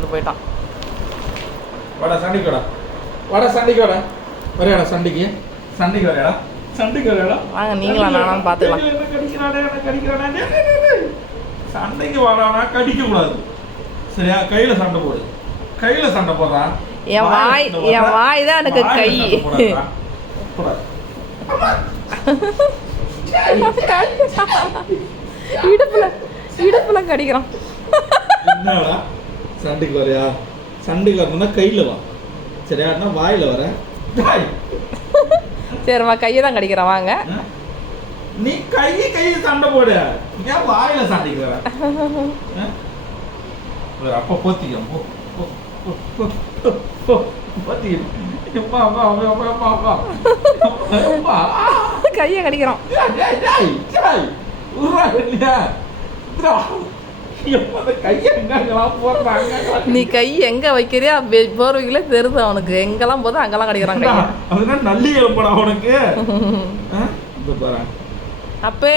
சொல்லிட்டு போயிட்டான். வாடா சண்டைக்கு வாடா. வாடா சண்டைக்கு வாடா. வரையாடா சண்டைக்கு. சண்டைக்கு வரையாடா. சண்டைக்கு வரையாடா. வாங்க நீங்களா நானும் பார்த்துக்கலாம். என்ன என்ன. சண்டைக்கு வாடானா கடிக்க கூடாது சரியா? கையில சண்டை போடு. கையில சண்டை போடுறான் என் வாய் என். வாய் தான் எனக்கு கை. இடுப்புல இடுப்புல கடிக்கிறான். என்னடா? சண்டைக்கு வரையா சண்டைக்கு வரணும்னா கையில வா. சரியா என்ன வாயில வர. சரிம்மா கையை தான் கடிக்கிறான் வாங்க? நீ கை கை சண்டை போடு. ஏன் வாயில சண்டைக்கு வர? ஒரு அப்ப போத்திக்க. போ. கையை கடிக்கிறான் நீ கை எங்க வைக்கிறியா போர்வைகளே தெரியுது அவனுக்கு எங்கெல்லாம் போதும் அங்கெல்லாம் கடிக்கிறான் கையை அதுனா நல்லி? இந்த பாரு அப்பே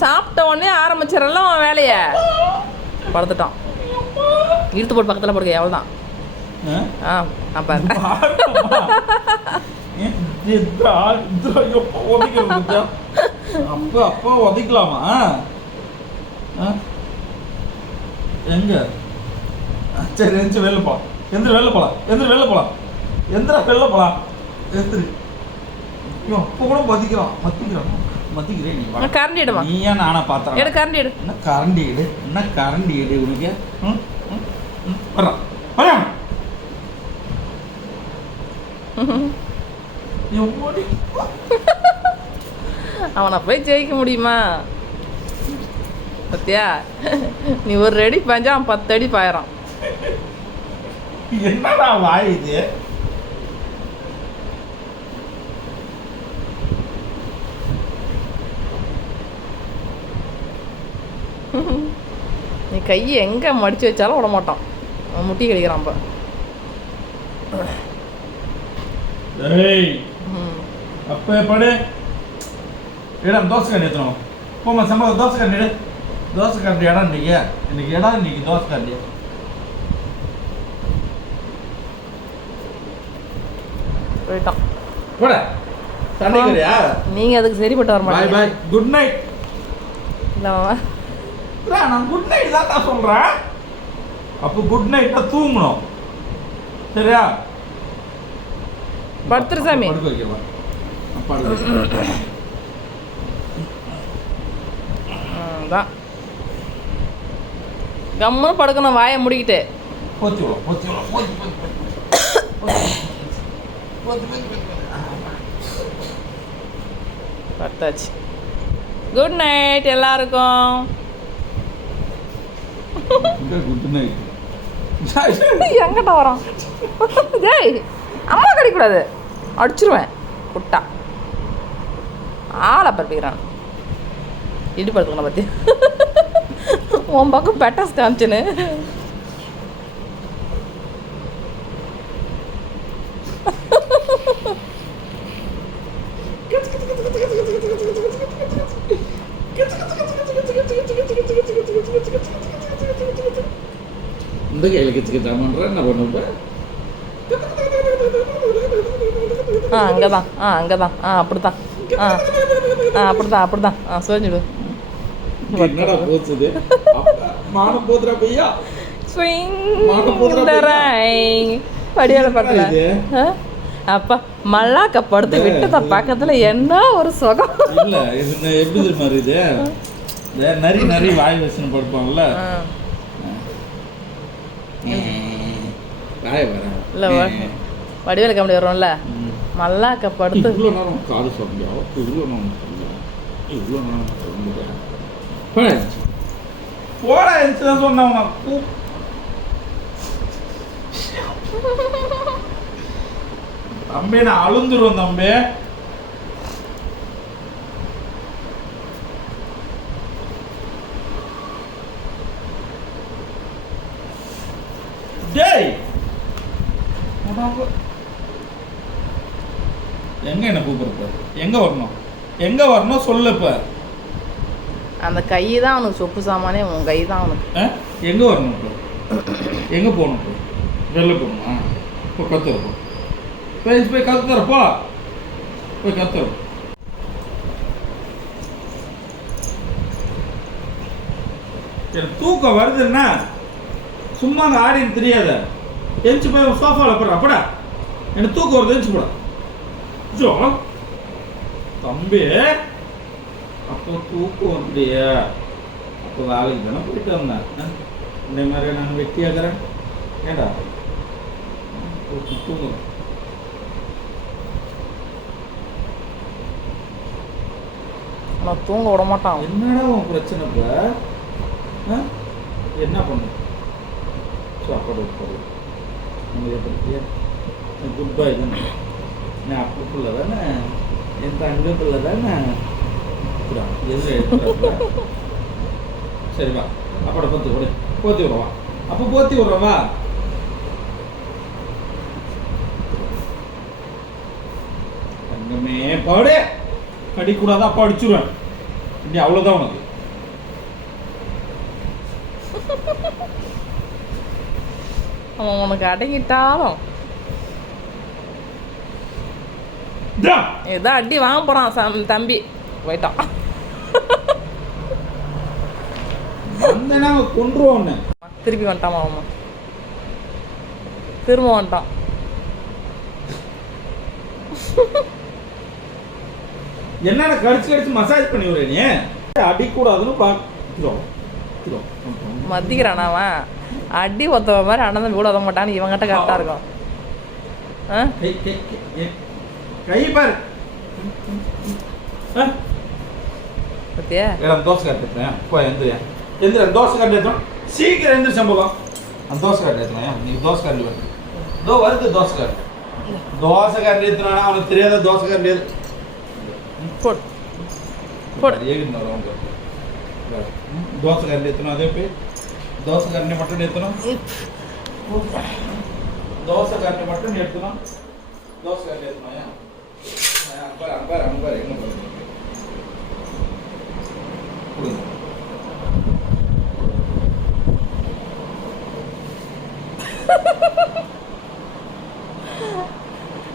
சாப்பிட்ட உடனே ஆரம்பிச்சிடலாம் அவன் வேலைய படுத்துட்டான் இழுத்து போட்டு பக்கத்தில் போடுங்க எவ்வளோ தான் ஆ? நான் பாரு பாரும்மா. ஏன் இதா, இதா, எப்ப உதைக்கிறது இதா? அப்ப அப்பா உதைக்கலாமா? எங்க? சரி எந்திரிச்சு வெளில போலாம் எந்திரி வெளில போலாம். எந்திரி வெளில போலாம். எந்திரா வெளில போலாம். எந்திரி. ஐயோ அப்போ கூட மதிக்கிறான் மத்திக்கிறான் மத்திக்கிறேன் நீ வா. கரண்டி எடுமா நீ ஏன் நானா பாத்திரம் எடு கரண்டி எடு. என்ன கரண்டி எடு? என்ன கரண்டி எடு உனக்கு? ம்? ம்? வர்றான் வர்றான் அவனை போய் ஜெயிக்க முடியுமா? பத்தியா? நீ ஒரு அடி பாஞ்சா அவன் பத்து அடி பாயிறான். என்னடா வாய் இது? நீ கையை எங்கே மடிச்சு வச்சாலும் விட மாட்டான். அவன் முட்டி கடிக்கிறான் இப்போ. அப்ப படு. இடம் தோசை கண்டி எடுத்துனோம் போமா சம்பளம் தோசை கண்டி எடு. தோசை கண்டி இடம் இன்னைக்கு. இன்னைக்கு இடம் இன்னைக்கு தோசை கண்டி போயிட்டான். போட. சண்டைக்கிறியா நீங்கள் அதுக்கு சரிப்பட்டு வர பாய் பாய் குட் நைட் இல்லை நான் குட் நைட் தான் நான் சொல்றேன். அப்போ குட் நைட்டா தூங்கணும். சரியா? படுத்துரு சாமி. படுக்க வைக்கவா? படுக்க வைக்கிறேன். கம்முன்னு படுக்கணும் வாயை முடிக்கிட்டு. படுத்தாச்சு குட் நைட் எல்லாருக்கும். குட் நைட் எங்கிட்ட வரான் ஜெய் அம்மா கடிக்கூடாது. அடிச்சிருவேன். குட்டா. ஆளை பரப்பிக்கிறான். இடிப்படுத்துக்கணும் பற்றி உன் பக்கம் பெட்டாஸ் காமிச்சுன்னு. இந்த கையில் கிச்சு கிச்சா பண்ணுற என்ன பண்ணுப்ப ஆ அங்கே தான் ஆ அங்கே தான் ஆ அப்படி தான் ஆ ஆ அப்படி தான் அப்படி தான் ஆ சொல்லிவிடு என்னடா போச்சுது? மானம் போதுரா பையா. ஸ்விங். படியால? ஆ? அப்பா மல்லாக்க படுத்து விட்டத. பக்கத்துல என்ன ஒரு சுகம். இல்ல இது என்ன எப்படி தெரியுமா இது? நரி நரி வாய் வச்சுன்னு படுப்பாங்கல்ல. வாய வர. இல்ல. வடிவேல காமெடி வரும்ல? மல்லாக்க படுத்து இவ்வளோ நேரம் காது சொல்லியா இவ்வளோ நேரம் இவ்வளோ நேரம் போட போடா தான் சொன்னவங்க தம்பி நான் அழுந்துருவேன் தம்பி. டேய்! எங்க என்ன கூப்பிடுறது எங்க வரணும்? எங்க வரணும்? சொல்லுப்ப அந்த கை தான் அவனுக்கு சொப்பு சாமானே உன் கை தான் அவனுக்கு எங்கே வரணும் இப்போ எங்கே போகணும் இப்போ? வெளில போகணுமா? இப்போ கற்றுறப்போ போய் போய் போய் கற்றுறோம் எனக்கு தூக்கம் வருதுன்னா சும்மா அங்கே ஆடின்னு தெரியாத. எரிச்சு போய் சோஃபாவில் போடுற அப்படா எனக்கு தூக்கம் வருது எரிச்சு போடா. ஜோ தம்பி. அப்போ தூக்கம் வந்துடியா அப்போ வேலைக்கு தானே போயிட்டு வந்தேன் ஆ? இந்த மாதிரி நான் வெட்டியாகிறேன் ஏடா தூங்குறேன் நான் தூங்க விட மாட்டான் என்னடா உன் பிரச்சனை இப்போ ஆ? என்ன பண்ணு சாப்பாடு போடு உங்களை பற்றியா குட் பை தானே நான் அப்பா பிள்ளை தானே என் தங்க பிள்ளை தானே எடுத்துறாப்புல? சரி வா அப்பட போத்தி விடு போத்தி விடுவா அப்போ போத்தி விடுறவா தங்கமே பாடு. கடிக்கூடாது அப்பா அடிச்சிருவேன். இனி அவ்வளோதான் உனக்கு. அவன் உனக்கு அடங்கிட்டாலும். ஏதோ அடி வாங்க போறான் தம்பி. போயிட்டான். வந்தேன்னா கொன்றுவோம் உன்னை. திருப்பி வந்துட்டான் மாமா. திரும்ப வந்துட்டான். என்னடா கடிச்சு கடிச்சு மசாஜ் பண்ணி விடுற நீ? அடிக்கூடாதுன்னு பார்க்கிறோம் மதிக்கிறான் அவன்? அடி ஒத்தவ மாதிரி அண்ணன் தம்பி கூட உதவ மாட்டான்னு இவங்கிட்ட கரெக்டாக இருக்கும். கை பாரு? பத்தியா? தோசை காட்டு எடுத்துறேன் போ எந்திரியா எந்திர தோசை காட்டு எடுத்தோம் சீக்கிரம் எந்திரி சம்பவம் அந்த தோசை காட்டு எடுத்துறேன் நீ தோசை காட்டு வருது இதோ வருது தோசை காட்டு தோசை காட்டு எடுத்துனா அவனுக்கு தெரியாத தோசை காட்டு எது போடு போடு ஏகிட்டு வரும் தோசை காட்டு எடுத்துனா அதே போய் தோசை காரண்டி மட்டும் எடுத்துனோம் தோசை காரண்டி மட்டும் எடுத்துனோம் தோசை காரண்டி எடுத்துனோம் ஏன்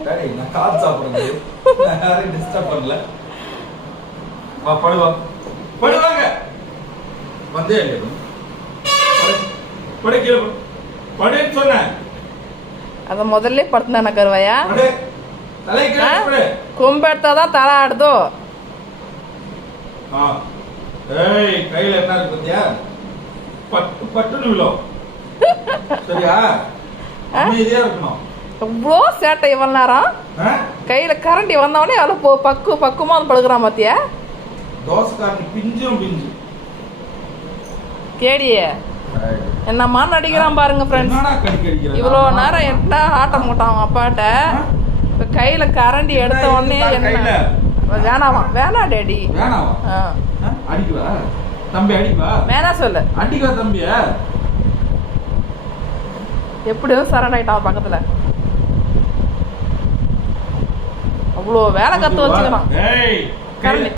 டாடி நான் கால் சாப்பிடுறது நான் யாரையும் டிஸ்டர்ப் பண்ணல. வா படுவா படுவாங்க வந்தே இல்லையா படு. கீழே படு. படுன்னு சொன்னேன். அதை முதல்ல படுத்துனா கருவாயா? படு. தலை கீழே ஆ? படு. கொம்பு எடுத்தாதான் தலை ஆடுதோ? சரியா? அமைதியா இருக்கணும். எவ்வளோ சேட்டை இவ்வளோ நேரம்? கையில் கரண்டி வந்தவொடனே அவ்வளோ போ பக்கு வந்து படுக்கிறான் பாத்தியா? தோசைக்காரன் பிஞ்சும் பிஞ்சு. கேடியே. என்னம்மா நடிக்கிறான் பாருங்க ஃப்ரெண்ட்ஸ் இவ்வளோ நேரம் என்ன ஆட்டம் போட்டான் அப்பாட்ட. இப்போ கையில் கரண்டி எடுத்த உடனே என்ன? வேணாமா வேணாம் டேடி? அடிக்குவா தம்பி அடிக்குவா வேணாம் சொல்லு. அடிக்குவா தம்பிய? எப்படியும் சரண் ஆயிட்டான் பக்கத்தில். அவ்வளோ வேலை கற்று கரண்டி.